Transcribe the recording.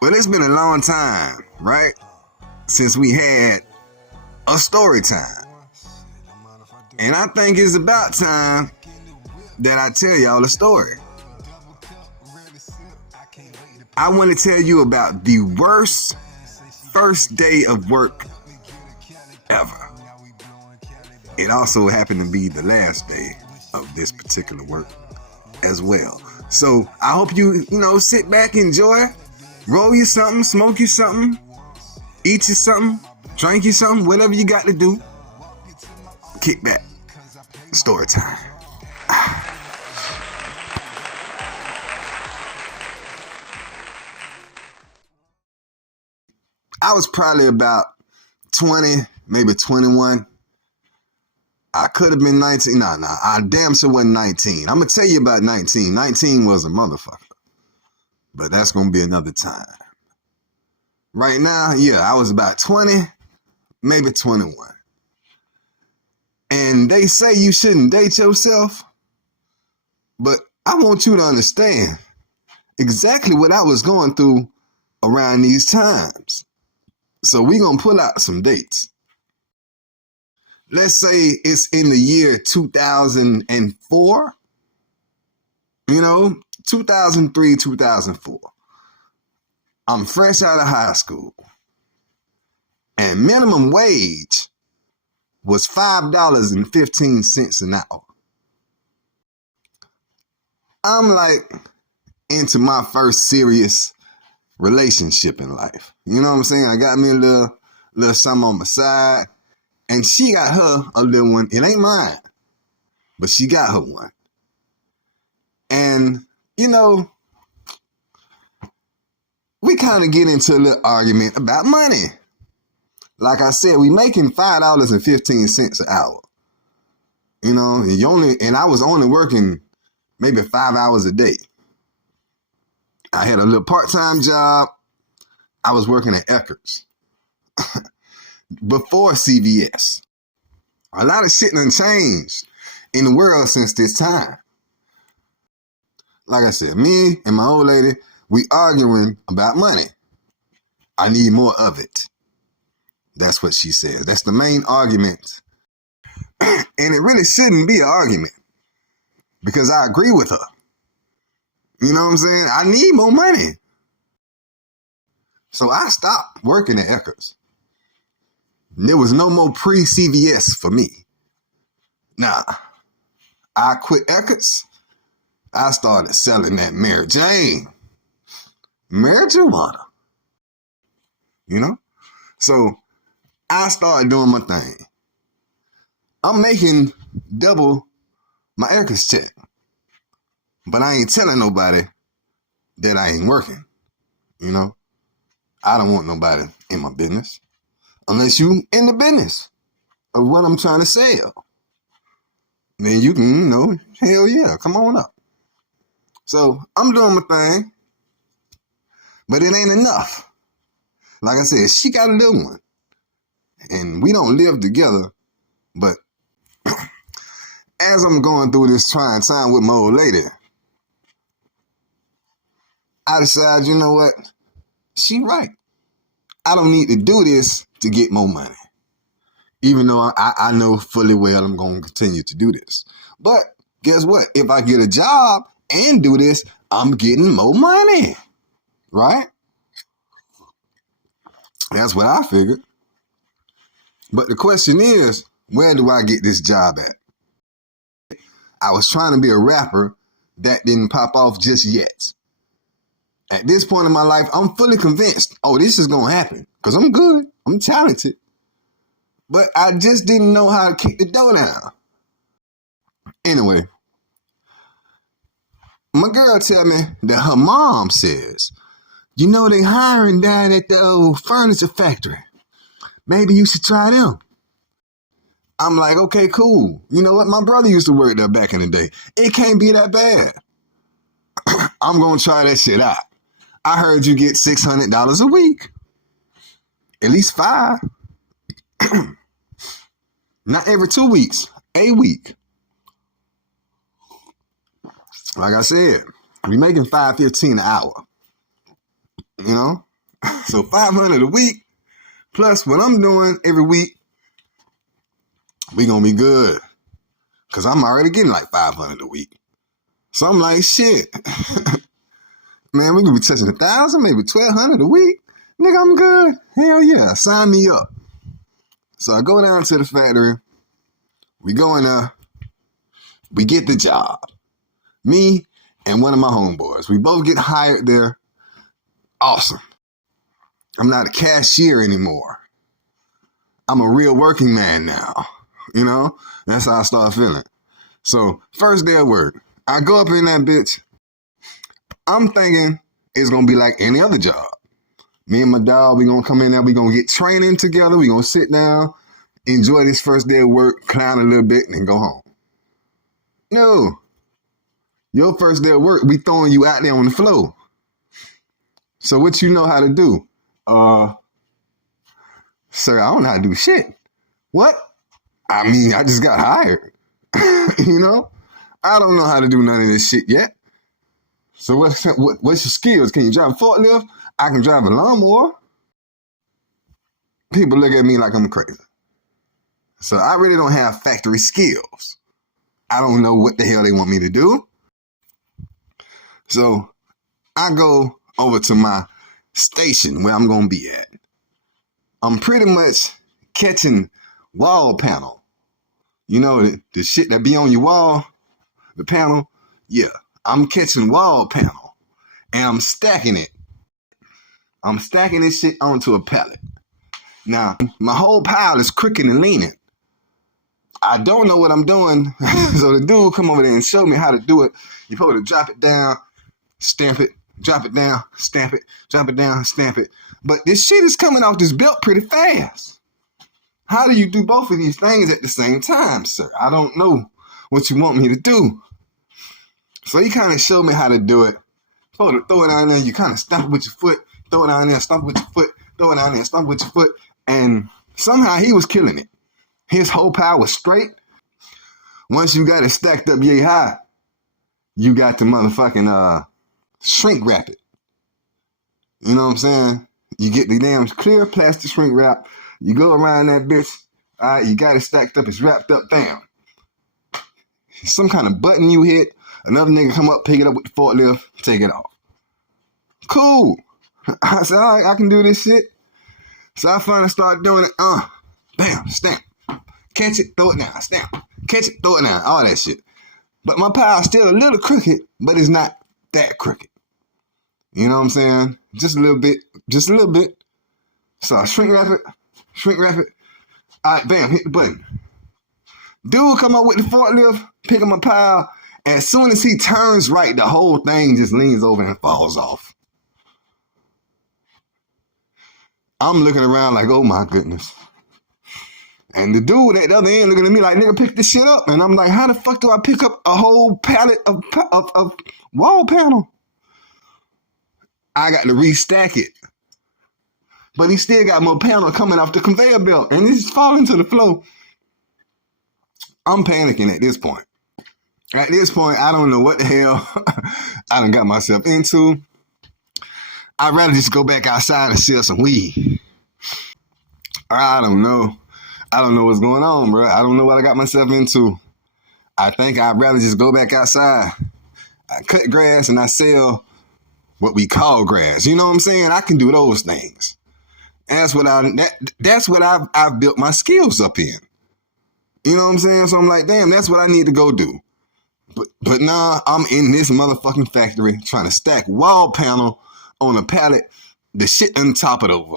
Well, it's been a long time, right? Since we had a story time. And I think it's about time that I tell y'all a story. I want to tell you about the worst first day of work ever. It also happened to be the last day of this particular work as well. So I hope you sit back, enjoy, roll you something, smoke you something, eat you something, drink you something, whatever you got to do. Kick back. Story time. I was probably about 20, maybe 21. I could have been 19. Nah, I damn sure wasn't 19. I'm going to tell you about 19. 19 was a motherfucker. But that's going to be another time. Right now, yeah, I was about 20, maybe 21. And they say you shouldn't date yourself. But I want you to understand exactly what I was going through around these times. So we're going to pull out some dates. Let's say it's in the year 2004, 2003, 2004. I'm fresh out of high school. And minimum wage was $5.15 an hour. I'm like into my first serious relationship in life. You know what I'm saying? I got me a little something on my side. And she got her a little one. It ain't mine, but she got her one. And, we kind of get into a little argument about money. Like I said, we making $5.15 an hour. And I was only working maybe 5 hours a day. I had a little part-time job. I was working at Eckerd's. Before CVS. A lot of shit done changed in the world since this time. Like I said, me and my old lady, we arguing about money. I need more of it. That's what she says. That's the main argument. And it really shouldn't be an argument because I agree with her. You know what I'm saying? I need more money. So I stopped working at Eckerd's. There was no more pre-CVS for me. Nah, I quit Eckerd's. I started selling that Mary Jane. Marijuana. So I started doing my thing. I'm making double my Eckerd's check. But I ain't telling nobody that I ain't working. I don't want nobody in my business. Unless you in the business of what I'm trying to sell. Then you can, hell yeah, come on up. So I'm doing my thing, but it ain't enough. Like I said, she got a little one. And we don't live together, but as I'm going through this trying time with my old lady, I decided, you know what? She right. I don't need to do this to get more money. Even though I know fully well I'm going to continue to do this. But guess what? If I get a job and do this, I'm getting more money. Right? That's what I figured. But the question is, where do I get this job at? I was trying to be a rapper. That didn't pop off just yet. At this point in my life, I'm fully convinced, this is going to happen. Because I'm good. I'm talented. But I just didn't know how to kick the door down. Anyway, my girl tell me that her mom says, they hiring down at the old furniture factory. Maybe you should try them. I'm like, okay, cool. You know what? My brother used to work there back in the day. It can't be that bad. I'm going to try that shit out. I heard you get $600 a week. At least 5. Not every 2 weeks, a week. Like I said, we making $5.15 an hour. So 500 a week, plus what I'm doing every week, we gonna be good. Cause I'm already getting like 500 a week. So I'm like, shit. Man, we could be touching 1,000, maybe 1,200 a week. Nigga, I'm good. Hell yeah, sign me up. So I go down to the factory. We go in there. We get the job. Me and one of my homeboys. We both get hired there. Awesome. I'm not a cashier anymore. I'm a real working man now. You know? That's how I start feeling. So, first day of work. I go up in that bitch. I'm thinking it's going to be like any other job. Me and my dog, we going to come in there. We going to get training together. We going to sit down, enjoy this first day of work, clown a little bit, and then go home. No. Your first day of work, we throwing you out there on the floor. So what you know how to do? Sir, I don't know how to do shit. What? I mean, I just got hired. You know? I don't know how to do none of this shit yet. So what's your skills? Can you drive a forklift? I can drive a lawnmower. People look at me like I'm crazy. So I really don't have factory skills. I don't know what the hell they want me to do. So I go over to my station where I'm going to be at. I'm pretty much catching wall panel. You know, the shit that be on your wall, the panel. Yeah, I'm catching wall panel and I'm stacking it. I'm stacking this shit onto a pallet. Now, my whole pile is crooked and leaning. I don't know what I'm doing. So the dude come over there and show me how to do it. You supposed to drop it down, stamp it, drop it down, stamp it, drop it down, stamp it. But this shit is coming off this belt pretty fast. How do you do both of these things at the same time, sir? I don't know what you want me to do. So he kind of showed me how to do it. Throw it down there, you kind of stomp it with your foot, throw it down there, stomp it with your foot, throw it down there, stomp it with your foot. And somehow he was killing it. His whole pile was straight. Once you got it stacked up yay high, you got to motherfucking shrink wrap it. You know what I'm saying? You get the damn clear plastic shrink wrap. You go around that bitch. All right, you got it stacked up. It's wrapped up down. Some kind of button you hit. Another nigga come up, pick it up with the forklift, take it off. Cool. I said, all right, I can do this shit. So I finally started doing it. Bam, stamp. Catch it, throw it down, stamp. Catch it, throw it down, all that shit. But my pile's still a little crooked, but it's not that crooked. You know what I'm saying? Just a little bit, just a little bit. So I shrink wrap it. All right, bam, hit the button. Dude come up with the forklift, pick up my pile. As soon as he turns right, the whole thing just leans over and falls off. I'm looking around like, oh my goodness. And the dude at the other end looking at me like, nigga, pick this shit up. And I'm like, how the fuck do I pick up a whole pallet of wall panel? I got to restack it. But he still got more panel coming off the conveyor belt. And it's falling to the floor. I'm panicking at this point. At this point, I don't know what the hell I done got myself into. I'd rather just go back outside and sell some weed. I don't know. I don't know what's going on, bro. I don't know what I got myself into. I think I'd rather just go back outside. I cut grass and I sell what we call grass. You know what I'm saying? I can do those things. That's what I've built my skills up in. You know what I'm saying? So I'm like, damn, that's what I need to go do. But nah, I'm in this motherfucking factory trying to stack wall panel on a pallet. The shit done top it over.